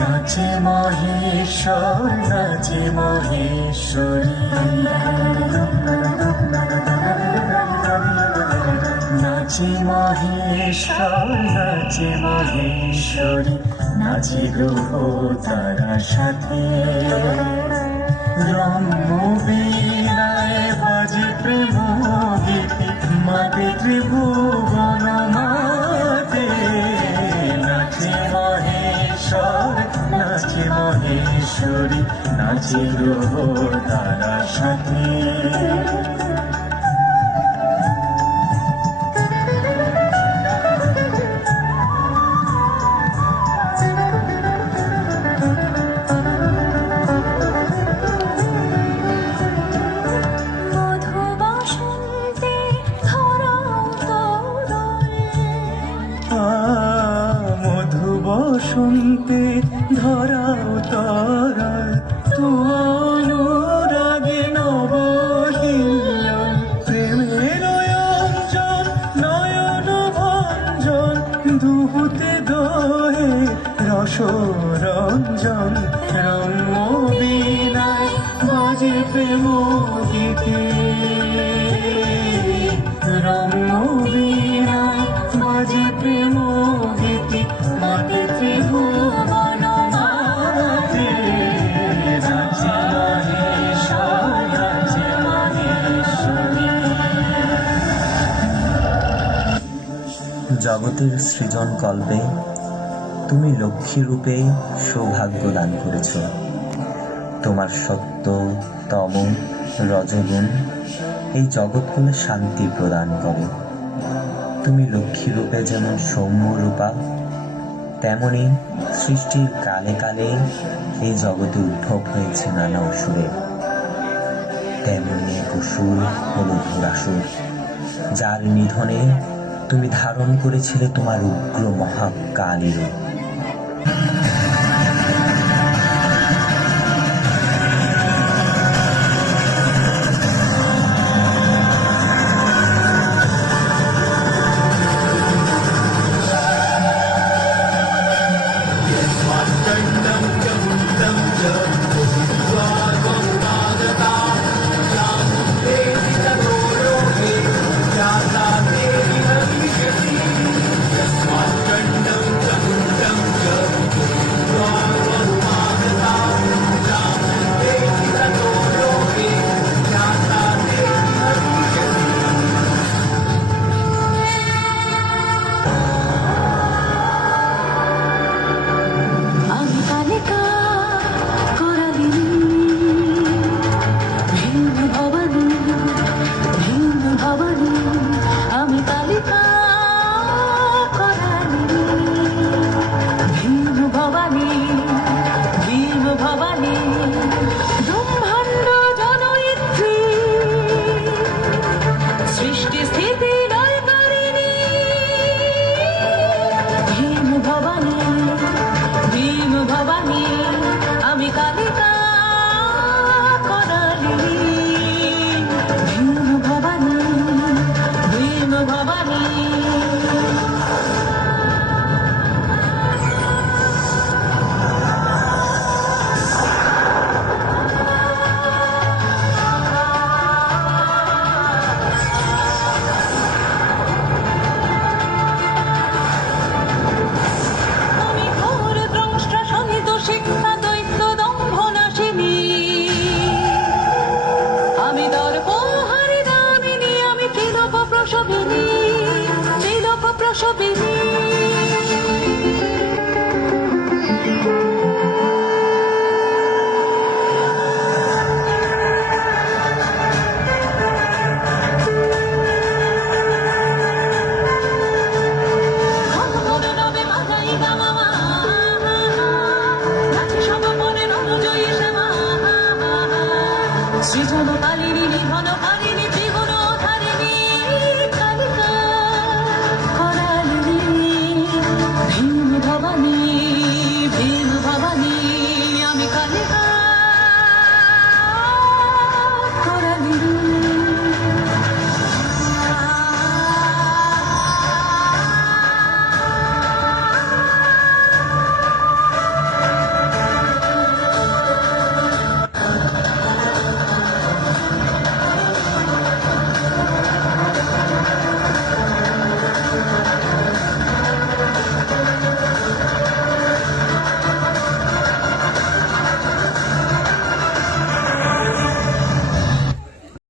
নাচে মহেশ্বর নাচে মহেশ্বরী, নাচে মহেশ্বর নাচে মহেশ্বরী, নাচে গ্রহ তারা সাথে রম্য বীণায় বাজে প্রেম গীতি মাতে ত্রিভুবন মাতে। নাচে মহেশ্বর নাচে মহেশ্বরী, নাচে গ্রহ তারা সাথে। বসন্তে ধরাও তরল তো অনুরাগে নবহিল্লল, প্রেমের অঞ্জন নয়ন ভঞ্জন দুহুতে দোহে রসরঞ্জন। রম্য বীণায় বাজে প্রেম গীতি, রম্য বীণায় বাজে প্রেম গীতি মাতে ত্রিভুবন মাতে। নাচে মহেশ্বর নাচে মহেশ্বরী। জগতের সৃজন কল্পে তুমি লক্ষ্মী রূপে সৌভাগ্য দান করেছ। তোমার সত্য তম রজগুণ এই জগৎগুলো শান্তি প্রদান করে। তুমি লক্ষ্মী রূপে যেমন সৌম্য রূপা, তেমনি সৃষ্টির কালে কালে এই জগতে উদ্ভব হয়েছে নানা অসুরের। তেমনি এক অসুর হল ঘোরাসুর, যার নিধনে তুমি ধারণ করেছিলে তোমার উগ্র মহাকালী রূপ। ছবি